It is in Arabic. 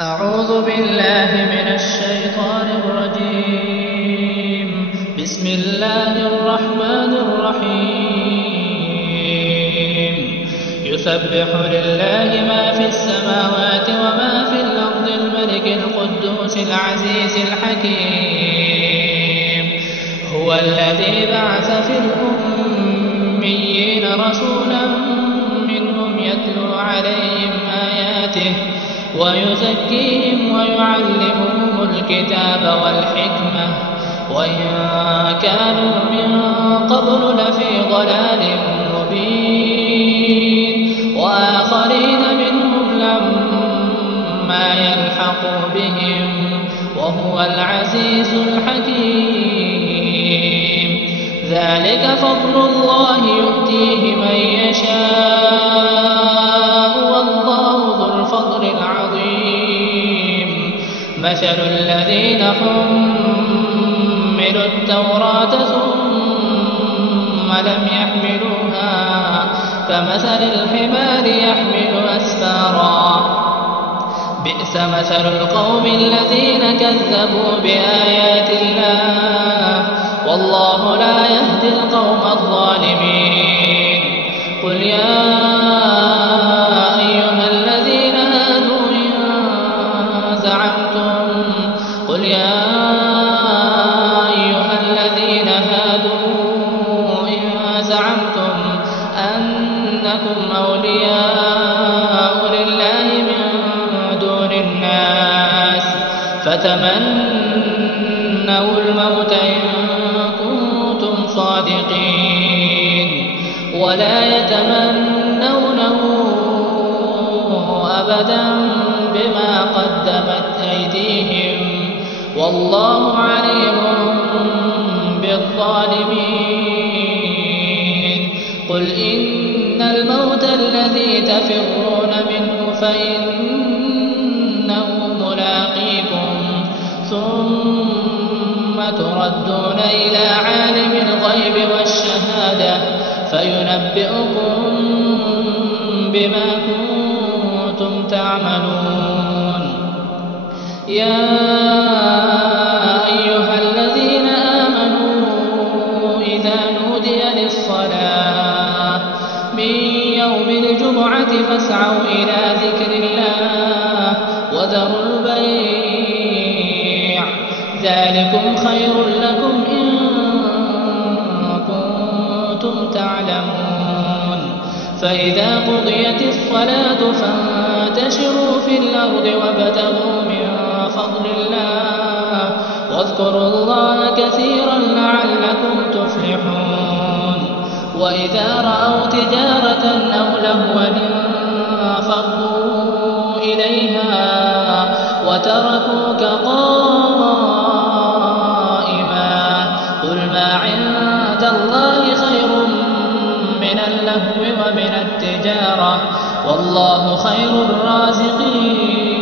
أعوذ بالله من الشيطان الرجيم. بسم الله الرحمن الرحيم. يسبح لله ما في السماوات وما في الأرض الملك القدوس العزيز الحكيم. هو الذي بعث في الأميين رسولا منهم يتلو عليهم آياته ويزكيهم ويعلمهم الكتاب والحكمة وإن كانوا من قبل لفي ضلال مبين وآخرين منهم لما يلحقوا بهم وهو العزيز الحكيم. ذلك فضل الله يؤتيه من يشاء والله ذو الفضل العظيم. مثل الذين حملوا التوراة ثم لم يحملوها كمثل الحمار يحمل أسفارا. بئس مثل القوم الذين كذبوا بآيات الله والله لا يهدي القوم الظالمين. قل يا أيها الذين هادوا إن زعمتم أنكم أولياء لله من دون الناس فتمنوا الموت إن كنتم صادقين ولا يتمنونه أبدا بما قدمت أيديهم والله عليم بالظالمين. قل إن الموت الذي تفرون منه فإنه ملاقيكم ثم تردون إلى عالم الغيب والشهادة فينبئكم بما كنتم تعملون. يا أيها الذين آمنوا إذا نودي للصلاة من يوم الجمعة فاسعوا إلى ذكر الله وذروا البيع ذلكم خير لكم إن كنتم تعلمون. فإذا قضيت الصلاة فانتشروا في الأرض وابتغوا من فضل الله واذكروا الله كثيرا لعلكم تفلحون. وإذا رأوا تجارة أو لهوا انفضوا إليها وتركوك قائما. قل ما عند الله خير من اللهو ومن التجارة والله خير الرازقين.